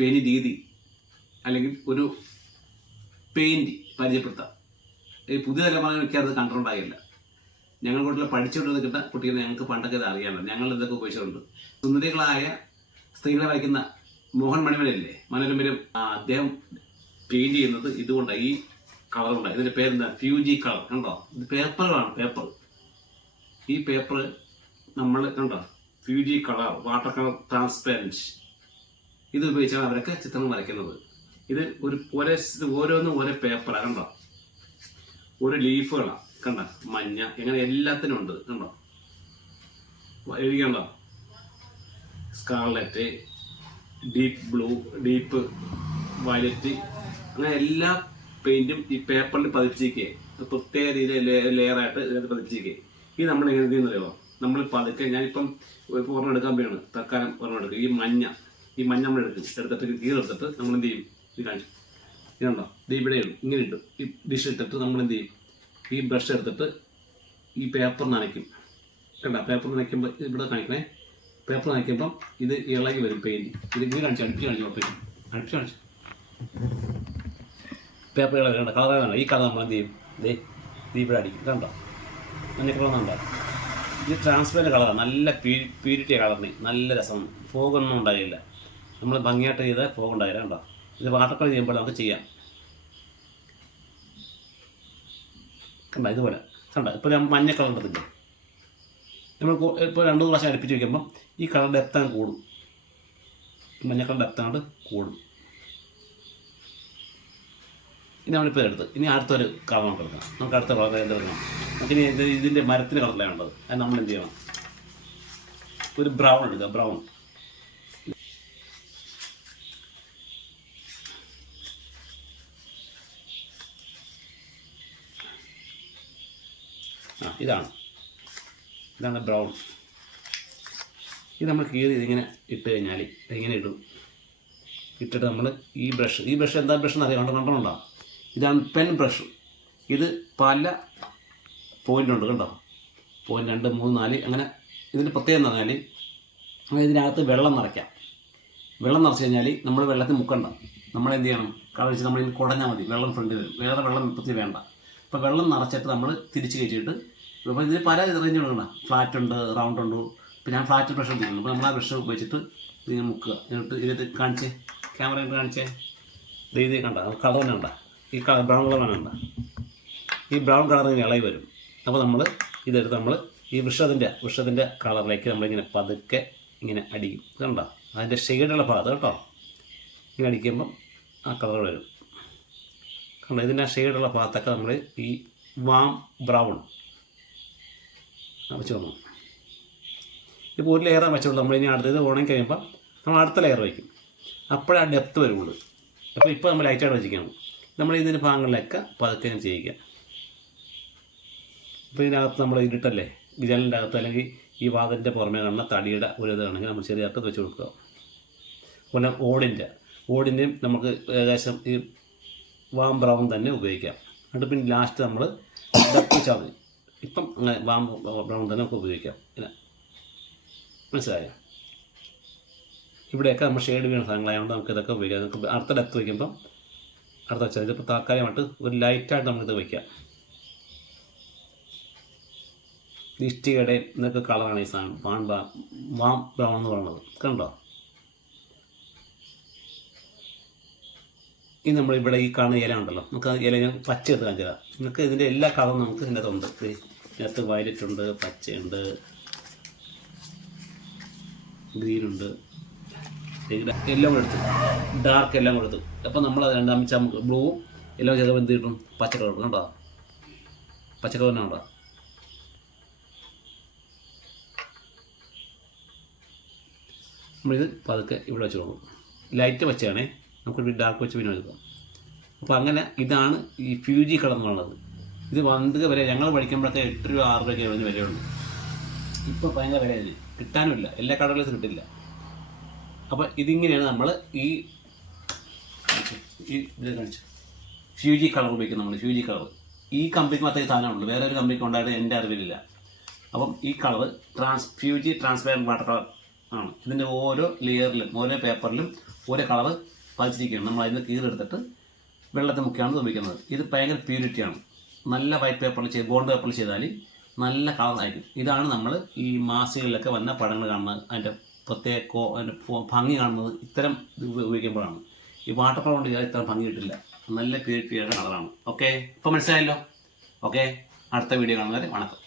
Paint രീതി അല്ലെങ്കിൽ ഒരു പെയിൻറ് പരിചയപ്പെടുത്താം. ഈ പുതിയ തലമുറയ്ക്ക് അത് കണ്ടിട്ടുണ്ടാകില്ല. ഞങ്ങൾ കൂട്ടിൽ പഠിച്ചുകൊണ്ടിരുന്ന കിട്ടുന്ന കുട്ടികൾ ഞങ്ങൾക്ക് പണ്ടൊക്കെ ഇത് അറിയാമല്ലോ. ഞങ്ങൾ ഇതൊക്കെ ഉപയോഗിച്ചിട്ടുണ്ട്. സുന്ദരികളായ സ്ത്രീകളെ വരയ്ക്കുന്ന മോഹൻ മണിമലയില്ലേ, മനോരമയിലും അദ്ദേഹം പെയിൻറ് ചെയ്യുന്നത് ഇതുകൊണ്ടാണ്, ഈ കളർ കൊണ്ടാണ്. ഇതിൻ്റെ പേരെന്താ? Fuji colour. കണ്ടോ? ഇത് പേപ്പറുകളാണ്, പേപ്പർ. ഈ പേപ്പർ നമ്മൾ കണ്ടോ, Fuji colour, water colour transparent, ഇത് ഉപയോഗിച്ചാണ് അവരൊക്കെ ചിത്രങ്ങൾ വരയ്ക്കുന്നത്. ഇത് ഓരോന്നും ഓരോ പേപ്പറാണ്. കണ്ടോ? ഓരോ ലീഫുകളാണ്. കണ്ടോ? മഞ്ഞ, ഇങ്ങനെ എല്ലാത്തിനും ഉണ്ട്. കണ്ടോ? എഴുതിക്കണ്ടോ? Scarlet, deep blue, deep violet, അങ്ങനെ എല്ലാ പെയിന്റും ഈ പേപ്പറിൽ പതിപ്പിച്ചിരിക്കുക. പ്രത്യേക രീതിയിൽ ലെയറായിട്ട് ഇതിനകത്ത് പതിപ്പിച്ചിരിക്കുക. ഇത് നമ്മൾ എങ്ങനെ ചെയ്യുന്നറിയോ? നമ്മൾ പതുക്കെ, ഞാനിപ്പം ഒരെണ്ണം എടുക്കാൻ പോയാണ്, തൽക്കാലം ഒരെണ്ണം എടുക്കും. ഈ മഞ്ഞ നമ്മൾ എടുത്തിട്ട് കീറെടുത്തിട്ട് നമ്മൾ എന്ത് ചെയ്യും? ഇത് കാണിച്ചു ഇതുണ്ടോ? ഇത് ഇവിടെയുണ്ട്, ഇങ്ങനെ ഇട്ടു. ഈ ഡിഷ് ഇട്ടിട്ട് നമ്മൾ എന്ത് ചെയ്യും? ഈ ബ്രഷ് എടുത്തിട്ട് ഈ പേപ്പർ നനയ്ക്കും. കണ്ട? പേപ്പർ നനയ്ക്കുമ്പോൾ ഇവിടെ കാണിക്കണേ. പേപ്പർ നനയ്ക്കുമ്പം ഇത് ഇളകി വരും പെയിൻറ്റ്. ഇത് ഇങ്ങനെ അടുപ്പിച്ച് കാണിച്ചു പേപ്പർ ഇളകി. കണ്ട? കളർ വേണം. ഈ കളർ നമ്മൾ എന്ത് ചെയ്യും? ഇവിടെ അടിക്കും. കണ്ടോ? മഞ്ഞ കളറൊന്നും. ഇത് ട്രാൻസ്പെറൻറ്റ് കളറാണ്. നല്ല പ്യൂരിറ്റി കളറിന് നല്ല രസമാണ്. ഫോഗൊന്നും ഉണ്ടാകില്ല. നമ്മൾ ഭംഗിയായിട്ട് ചെയ്ത് ഫോഗ് ഉണ്ടാകില്ല. കണ്ടോ? ഇത് വാട്ടർ കളർ ചെയ്യുമ്പോൾ നമുക്ക് ചെയ്യാം. കണ്ട? ഇതുപോലെ കണ്ട? ഇപ്പോൾ ഞാൻ മഞ്ഞ കളർ എടുത്തില്ല. നമ്മൾ ഇപ്പോൾ 2 പ്രാവശ്യം അടുപ്പിച്ച് വയ്ക്കുമ്പം ഈ കളർ ഡെപ്ത് കൂടും. മഞ്ഞ കളർ ഡെപ്ത് കൂടും. ഇനി നമ്മളിപ്പോൾ എടുത്ത് ഇനി അടുത്തൊരു കളർ നമുക്ക് എടുക്കാം. നമുക്ക് അടുത്ത കളർ എടുക്കണം. നമുക്കിനി ഇതിൻ്റെ മരത്തിൻ്റെ കളറിലാണ് ഉള്ളത്. അത് നമ്മൾ എന്ത് ചെയ്യണം? ഒരു ബ്രൗൺ എടുക്കുക. ബ്രൗൺ ഇതാണ് ബ്രൗൺ. ഇത് നമ്മൾ കീറി ഇതിങ്ങനെ ഇട്ട് കഴിഞ്ഞാൽ ഇതിങ്ങനെ ഇടും. ഇട്ടിട്ട് നമ്മൾ ഈ ബ്രഷ് എന്താ ബ്രഷ് എന്നറിയാം. കണ്ടോ? ഇതാണ് പെൻ ബ്രഷ്. ഇത് പല പോയിൻ്റുണ്ട്. കണ്ടോ? പോയിൻ്റ് 2, 3, 4 അങ്ങനെ. ഇതിൻ്റെ പ്രത്യേകത എന്ന് പറഞ്ഞാൽ ഇതിനകത്ത് വെള്ളം നിറയ്ക്കാം. വെള്ളം നിറച്ച് കഴിഞ്ഞാൽ നമ്മൾ വെള്ളത്തിൽ മുക്കണ്ട. നമ്മളെന്ത് ചെയ്യണം? കളർ വെച്ച് നമ്മളിൽ കുടഞ്ഞാൽ മതി. വെള്ളം ഫ്രണ്ടിൽ വരും. വേറെ വെള്ളം ഇപ്പത്തി വേണ്ട. അപ്പോൾ വെള്ളം നിറച്ചിട്ട് നമ്മൾ തിരിച്ച് കയറ്റിയിട്ട്, ഇപ്പോൾ ഇതിന് പല റേഞ്ച് കൊടുക്കണം. ഫ്ലാറ്റ് ഉണ്ട്, റൗണ്ട് ഉണ്ട്. ഇപ്പോൾ ഞാൻ ഫ്ലാറ്റ് ബ്രഷ് ഉപയോഗിക്കുന്നു. അപ്പോൾ നമ്മൾ ആ ബ്രഷ് ഉപയോഗിച്ചിട്ട് ഇതിങ്ങനെ മുക്കുക. എന്നിട്ട് ഇതിൽ കാണിച്ചേ, ക്യാമറ കൊണ്ട് കാണിച്ചേ. ഇത് കണ്ട? കളർ തന്നെ ഉണ്ട. ഈ ബ്രൗൺ കളർ തന്നെ ഉണ്ട്. ഈ ബ്രൗൺ കളറിന് ഇളകി വരും. അപ്പോൾ നമ്മൾ ഇതെടുത്ത് നമ്മൾ ഈ വൃക്ഷത്തിൻ്റെ കളറിലേക്ക് നമ്മളിങ്ങനെ പതുക്കെ ഇങ്ങനെ അടിക്കും. കണ്ടോ? അതിൻ്റെ ഷെയ്ഡുള്ള ഭാഗത്ത് കേട്ടോ. ഇങ്ങനെ അടിക്കുമ്പം ആ കളർ വരും. കണ്ടോ? ഇതിൻ്റെ ഷെയ്ഡുള്ള ഭാഗത്തൊക്കെ നമ്മൾ ഈ വാം ബ്രൗൺ വെച്ച് വന്നു. ഇപ്പോൾ ഒരു ലെയറാണ് വെച്ചുള്ളൂ. നമ്മളിനി അടുത്തത് ഉണങ്ങി കഴിയുമ്പോൾ നമ്മൾ അടുത്ത ലെയർ വയ്ക്കും. അപ്പോഴേ ആ ഡെപ്ത് വരുള്ളൂ. അപ്പോൾ ഇപ്പോൾ നമ്മൾ ലൈറ്റായിട്ട് വെച്ചിരിക്കണം. നമ്മൾ ഇതിൻ്റെ ഭാഗങ്ങളിലൊക്കെ പതുക്കെ ചെയ്യിക്കുക. ഇപ്പോൾ ഇതിനകത്ത് നമ്മൾ ഇരുട്ടല്ലേ, ജനലിൻ്റെ അകത്ത് അല്ലെങ്കിൽ ഈ വാതിലിൻ്റെ പുറമേ കാണുന്ന തടിയുടെ ഒരു ഇതാണെങ്കിൽ നമ്മൾ ചെറിയായിട്ട് വെച്ച് കൊടുക്കുക. പിന്നെ ഓടിൻ്റെയും നമുക്ക് ഏകദേശം ഈ വാം ബ്രൗൺ തന്നെ ഉപയോഗിക്കാം. എന്നിട്ട് പിന്നെ ലാസ്റ്റ് നമ്മൾ ഡെപ്ത് വെച്ചാൽ മതി. ഇപ്പം അങ്ങനെ വാം ബ്രൗൺ തന്നെ നമുക്ക് ഉപയോഗിക്കാം. ഇങ്ങനെ മനസ്സിലായോ? ഇവിടെയൊക്കെ നമ്മൾ ഷെയ്ഡ് വീണ സാധനങ്ങളായതുകൊണ്ട് നമുക്ക് ഇതൊക്കെ ഉപയോഗിക്കാം. നമുക്ക് അടുത്ത ഡെപ്ത് വയ്ക്കുമ്പം അടുത്ത വെച്ചാൽ ഇതിപ്പോൾ താൽക്കാലികമായിട്ട് ഒരു ലൈറ്റായിട്ട് നമുക്കിത് വയ്ക്കാം. ഇഷ്ടികയുടെ ഇതൊക്കെ കളറാണ് ഈ സാധനം വാം ബ്രൗൺ എന്ന് പറയുന്നത്. കണ്ടോ? ഇനി നമ്മളിവിടെ ഈ കാണുന്ന ഇല ഉണ്ടല്ലോ, നമുക്ക് ആ ഇല ഞാൻ പച്ച എടുത്ത് കാണിച്ചാൽ നിങ്ങൾക്ക് ഇതിൻ്റെ എല്ലാ കളറും നമുക്ക് ഇതിൻ്റെ അകത്തുണ്ട്. ഇതിനകത്ത് വയലറ്റ് ഉണ്ട്, പച്ചയുണ്ട്, ഗ്രീനുണ്ട്, എല്ലാം കൂടെ എടുത്തു, ഡാർക്ക് എല്ലാം കൂടെ എടുത്തു. അപ്പോൾ നമ്മൾ രണ്ടാമിച്ച ബ്ലൂവും എല്ലാം ചേർന്ന് എന്ത് കിട്ടും? പച്ച കളർ. കണ്ടോ? പച്ച കളർ തന്നെ ഉണ്ടോ? നമ്മളിത് പതുക്കെ ഇവിടെ വെച്ച് കൊടുക്കും. ലൈറ്റ് വെച്ചാണേ, നമുക്ക് ഡാർക്ക് വെച്ച് പിന്നെ എടുക്കാം. അപ്പോൾ അങ്ങനെ ഇതാണ് ഈ ഫ്യൂജി കളർ എന്ന് പറയുന്നത്. ഇത് വന്നത് വരെ ഞങ്ങൾ പഠിക്കുമ്പോഴൊക്കെ 8 രൂപ 6 രൂപയ്ക്ക് എഴുതുന്ന വിലയുള്ളൂ. ഇപ്പോൾ ഭയങ്കര വിലയില്ല, കിട്ടാനുമില്ല, എല്ലാ കടകളിലും കിട്ടില്ല. അപ്പോൾ ഇതിങ്ങനെയാണ് നമ്മൾ ഈ ഇത് കാണിച്ചു ഫ്യൂജി കളർ ഉപയോഗിക്കുന്നത്. നമ്മൾ ഫ്യൂജി കളർ ഈ കമ്പനിക്ക് മാത്രമേ സാധനമുള്ളൂ, വേറെ ഒരു കമ്പനിക്ക് ഉണ്ടായിട്ട് എൻ്റെ അറിവിലില്ല. അപ്പം ഈ colour Fuji transparent water colour ആണ്. ഇതിൻ്റെ ഓരോ ലെയറിലും ഓരോ പേപ്പറിലും ഒരേ കളറ് പതിച്ചിരിക്കുകയാണ്. നമ്മൾ അതിന് കീറെടുത്തിട്ട് വെള്ളത്തിൽ മുക്കിയാണ് ഉപയോഗിക്കുന്നത്. ഇത് ഭയങ്കര പ്യൂരിറ്റിയാണ്. നല്ല വൈറ്റ് പേപ്പറിൽ ബോണ്ട് പേപ്പറിൽ ചെയ്താൽ നല്ല കളറായിരിക്കും. ഇതാണ് നമ്മൾ ഈ മാസികകളിലൊക്കെ വന്ന പടങ്ങൾ കാണുന്നത്. അതിൻ്റെ പ്രത്യേക അതിൻ്റെ ഭംഗി കാണുന്നത് ഇത്തരം ഇത് ഉപയോഗിക്കുമ്പോഴാണ്. ഈ വാട്ടർ കളർ കൊണ്ട് ചെയ്താൽ ഇത്ര ഭംഗി കിട്ടില്ല. നല്ല പ്യൂരിറ്റിയുടെ കളറാണ്. ഓക്കെ, ഇപ്പോൾ മനസ്സിലായല്ലോ. ഓക്കെ, അടുത്ത വീഡിയോ കാണുന്നവരെ വണക്കം.